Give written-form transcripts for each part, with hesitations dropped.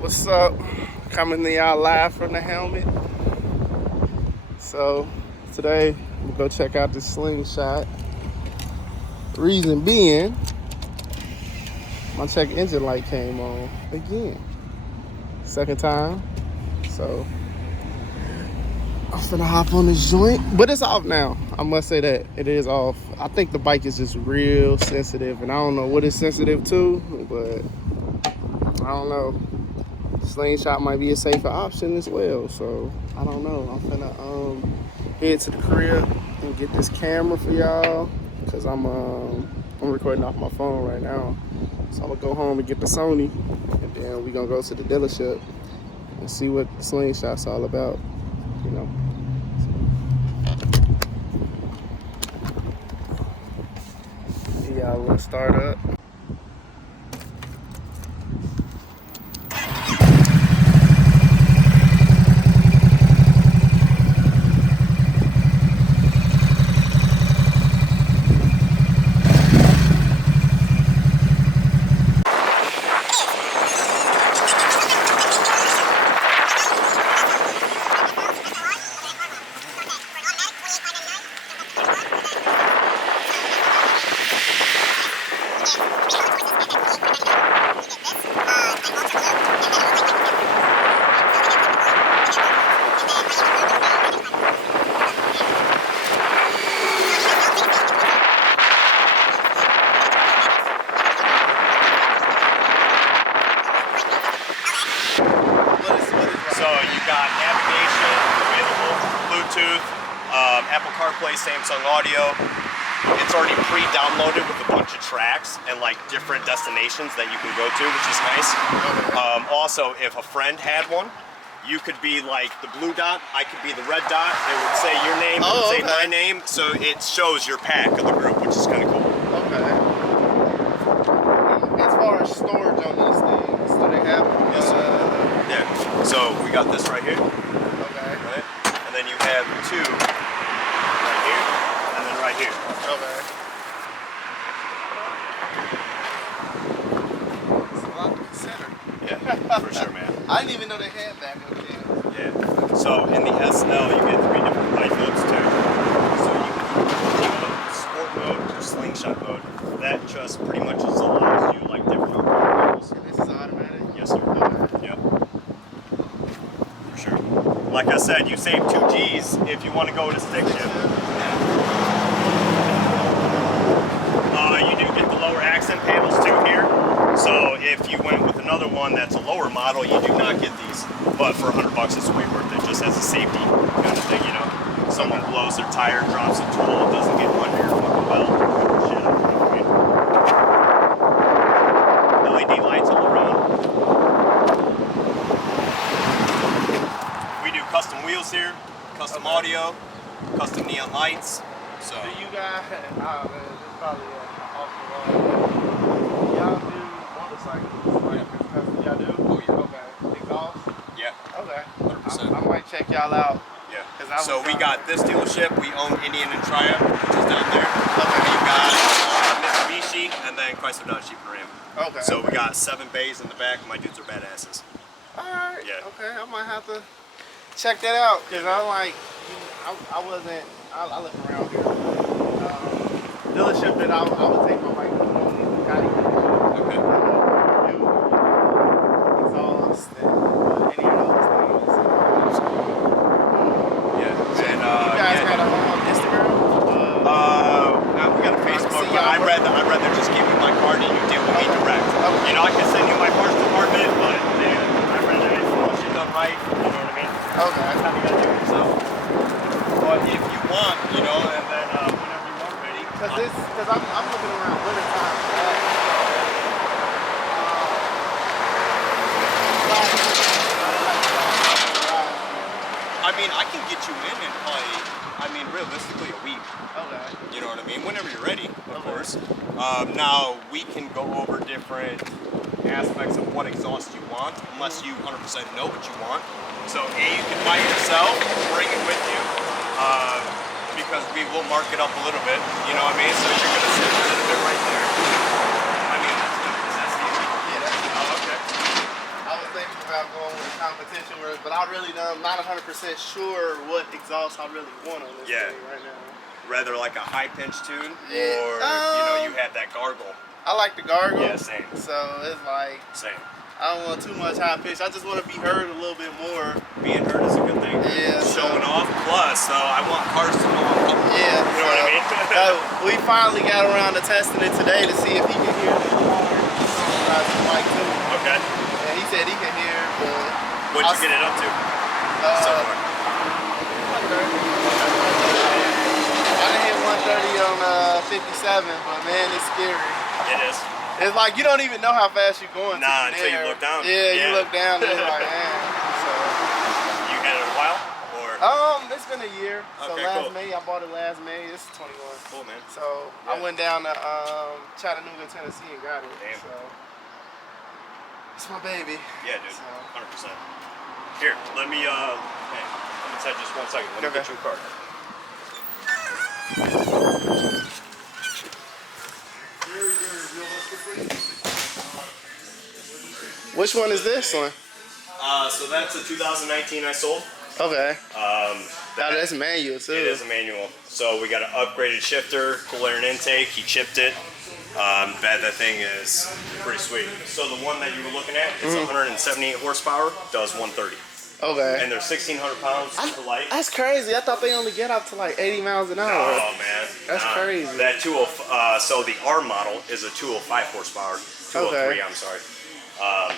What's up? Coming to y'all live from the helmet. So today I'm gonna go check out this slingshot. Reason being, my check engine light came on again. Second time. So I'm finna hop on this joint. But it's off now. I must say that. It is off. I think the bike is just real sensitive, and I don't know what it's sensitive to, but I don't know. Slingshot might be a safer option as well, so I don't know. I'm finna head to the crib and get this camera for y'all, because I'm recording off my phone right now. So I'm gonna go home and get the Sony, and then we gonna go to the dealership and see what the Slingshot's all about, you know. Y'all wanna start up? So you got navigation available, Bluetooth, Apple CarPlay, Samsung Audio. It's already pre-downloaded with a bunch of tracks and like different destinations that you can go to, which is nice. Also, if a friend had one, you could be like the blue dot, I could be the red dot. It would say your name, it would say my name, so it shows your pack of the group, which is kind of cool. Okay. As far as storage on these things, do they have? Yes, sir. Yeah. So we got this right here. Okay. Right? And then you have two right here, and then right here. Okay. It's a lot to consider. Yeah, for sure, man. I didn't even know they had backup cams. Yeah. So in the SL, you get 3 different ride modes too. So you can sport mode or slingshot mode. That just pretty much just allows you like different modes. This is automatic? Yes, sir. Okay. Yep. For sure. Like I said, you save 2 G's if you want to go with a stick shift. You do get the lower accent panels too here. So if you went with another one that's a lower model, you do not get these. But for $100 it's way worth it, just as a safety kind of thing, you know? Someone blows their tire, drops a tool, it doesn't get under your fucking belt. Shit, I don't know, I mean. LED lights all around. We do custom wheels here, custom audio, custom neon lights. So Do you guys, this is probably off the wall. Y'all do motorcycles? Like, y'all do? Oh, yeah. Okay. Exhaust? yeah, Okay. 100%. I might check y'all out. Yeah. So we got this dealership. We own Indian and Triumph, which is down there. Okay. We got Mitsubishi and then Chrysler Dodge Jeep Ram. Okay. So we got 7 bays in the back. My dudes are badasses. Alright. Yeah. Okay, I might have to check that out, because I'm like, I wasn't, I look around here. Dealership that I would take my bike to is the Gotti dealership. Okay. Exhaust and any of those things. Yeah. And You guys yeah. got a Instagram? We got a Facebook, but I'd rather just give you my card and you deal with me direct. Okay. You know, I can send you my parts department, but man, I'd rather it shit done right. You know what I mean? Okay. That's how you gotta do it yourself. But if you want, you know, and then whenever you are ready. Because I'm looking around winter time. I mean, I can get you in probably, I mean, realistically a week. Okay. You know what I mean? Whenever you're ready, of course. Now, we can go over different aspects of what exhaust you want, unless you 100% know what you want. So, A, you can buy it yourself, bring it with you, because we will mark it up a little bit, you know what I mean? So you're going to see a little bit right there. I mean, is that Stevie? Yeah, that's Oh, okay. I was thinking about going with a competition, but I really am not 100% sure what exhaust I really want on this thing right now. Rather like a high pitch tune, Yeah, or you know, you have that gargle. I like the gargle. Yeah, same. So it's like Same. I don't want too much high pitch. I just want to be heard a little bit more. Being heard is a good thing. Yeah. Showing off. Plus, I want cars to know I'm up. Yeah. You know what I mean? We finally got around to testing it today to see if he can hear the mic too. Okay. And he said he can hear. What'd you get it up to so far? 130. I done hit 130 on 57, but man, it's scary. It is. It's like you don't even know how fast you're going. Nah, until you look down. Yeah, you look down and it's like, man. So. You had it a while, or? It's been a year. So Okay, last cool. May, I bought it last May. It's 21. Cool, man. So I went down to Chattanooga, Tennessee, and got it. Damn. So it's my baby. Yeah, dude. So. 100%. Here, let me touch just 1 second. Let me get you a card. Which one is this one? So that's a 2019 I sold. Okay. That's manual too. It is a manual. So we got an upgraded shifter, cool air and intake. He chipped it. That thing is pretty sweet. So the one that you were looking at, it's 178 horsepower, does 130. Okay. And they're 1,600 pounds super light. That's crazy. I thought they only get up to like 80 miles an hour. Oh man, That's crazy. That 205. So the R model is a 205 horsepower. 203. Okay. I'm sorry.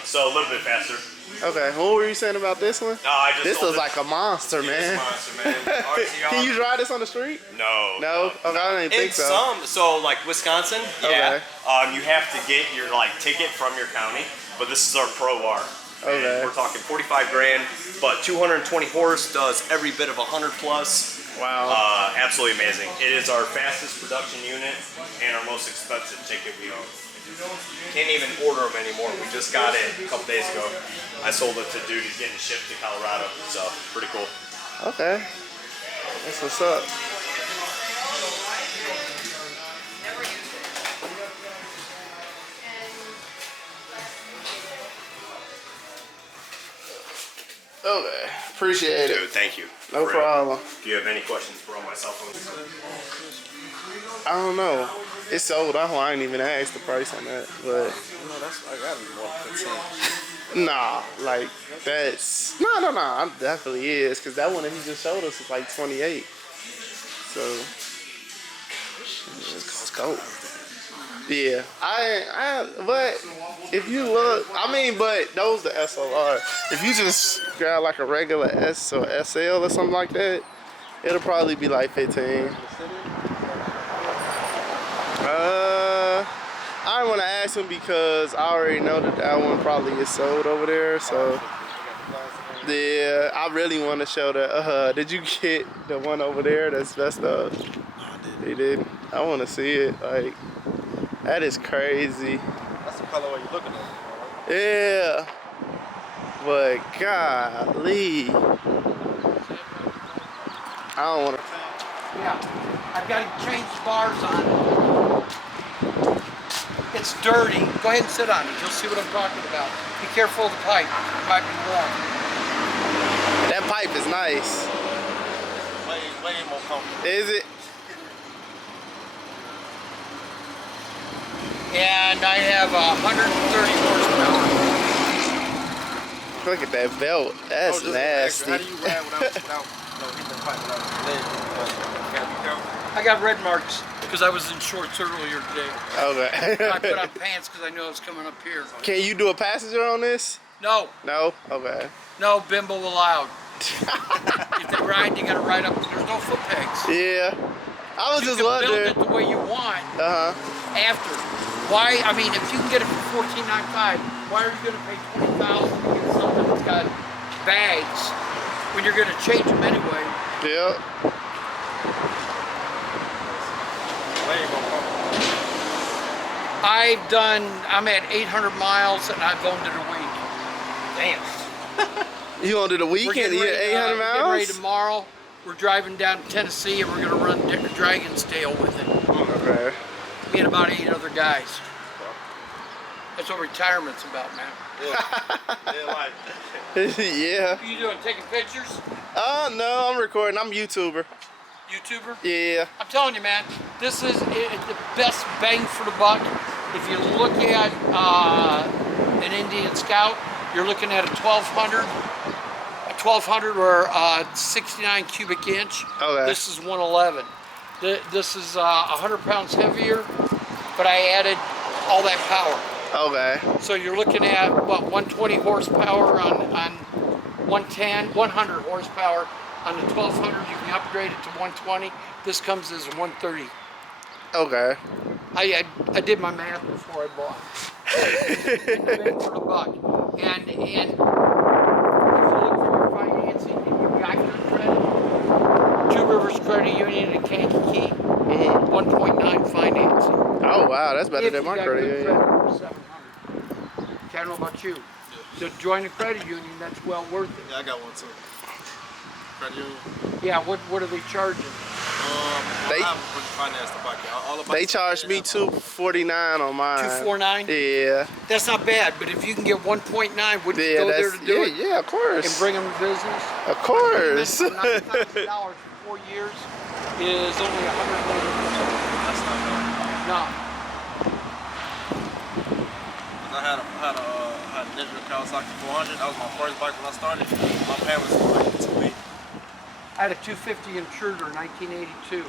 So a little bit faster. Okay. What were you saying about this one? No, I just This sold was it. like a monster, It is man. a monster, man. RTR. Can you drive this on the street? No. No. Okay, I didn't think so. So like Wisconsin, yeah. Okay. You have to get your ticket from your county, but this is our Pro R. Okay. And we're talking 45 grand, but 220 horse, does every bit of 100 plus. Wow. Absolutely amazing. It is our fastest production unit and our most expensive ticket we own. Can't even order them anymore. We just got it a couple days ago. I sold it to dude who's getting shipped to Colorado, so pretty cool. Okay. That's what's up. Okay. Appreciate it. Dude, thank you. No For real. problem. If you have any questions, bro, my cell phone. I don't know. It's sold. I ain't even asked the price on that, but No, that's I gotta be more 15. nah, like that's no. I definitely is because that one that he just showed us is like 28. So let's go. Yeah, but if you look, but those the SLR. If you just grab like a regular S or SL or something like that, it'll probably be like 15. I want to ask him because I already know that one probably is sold over there. So yeah, I really want to show that. Did you get the one over there that's messed up? He did. I want to see it. Like that is crazy. That's the color you're looking at. Yeah. But golly, I don't want to. Yeah, I've got to change the bars on it. It's dirty. Go ahead and sit on it. You'll see what I'm talking about. Be careful of the pipe. It might be warm. That pipe is nice. Way more comfortable. Is it? And I have 130 horsepower. Look at that belt. That's nasty. How do you ride without hitting the pipe without leg? Gotta be careful. I got red marks because I was in shorts earlier today. Okay. I put on pants because I knew I was coming up here. Can you do a passenger on this? No, No? Okay. no bimbo allowed. If they ride, you got to ride up. There's no foot pegs. Yeah. I was You just can build wondering. it the way you want Uh-huh. after. Why? I mean, if you can get it for $14.95, why are you going to pay $20,000 to get something that's got bags when you're going to change them anyway? Yeah. Way more comfortable. I'm at 800 miles and I've owned it a week. Damn. You on to the We're weekend? getting You ready, at 800 we're getting ready miles? tomorrow. We're driving down to Tennessee and we're going to run Dragonsdale with it. Okay. Me and about 8 other guys. That's what retirement's about, man. Yeah, like. Yeah. What are you doing? Taking pictures? No, I'm recording. I'm a YouTuber. YouTuber? Yeah. I'm telling you, man, this is the best bang for the buck. If you look at an Indian Scout, you're looking at a 1200 or 69 cubic inch. Okay. This is 111. This is 100 pounds heavier, but I added all that power. Okay. So you're looking at what, 120 horsepower on 110, 100 horsepower on the 1200. You can upgrade it to 120. This comes as 130. Okay. I did my math before I bought. Bang for the buck. And if you look for your financing and you got your credit, Two Rivers Credit Union in Kankakee, 1.9 financing. Oh wow, that's better If than you my got credit good union. credit over 700. Okay, I don't know about you. To join a credit union, that's well worth it. Yeah, I got one too. Credit union. Yeah, what are they charging? They- I haven't really financed the bike. All the They bikes charged me $249 on mine. 249? Yeah. That's not bad, but if you can get 1.9, would you Yeah, go there that's to do it? yeah, of course. And bring them to business? Of course. $9,000 for 4 years is only $100 million. That's not bad. No. 'Cause I had a Ninja Kawasaki 400. That was my first bike when I started. My payment was like $280. I had a 250 Intruder in 1982.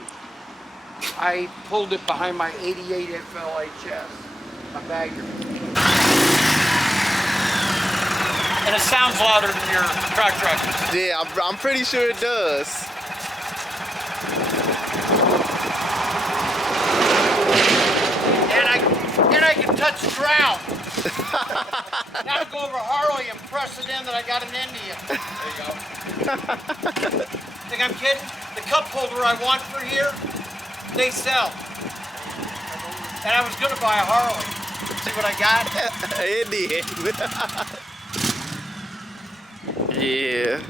I pulled it behind my 88 FLHS, my bagger. And it sounds louder than your track truck. Yeah, I'm pretty sure it does. And I can touch the ground. Now I go over Harley and press it in that I got an Indian. There you go. Think I'm kidding? The cup holder I want for here, they sell. And I was gonna buy a Harley. See what I got? It did. Yeah.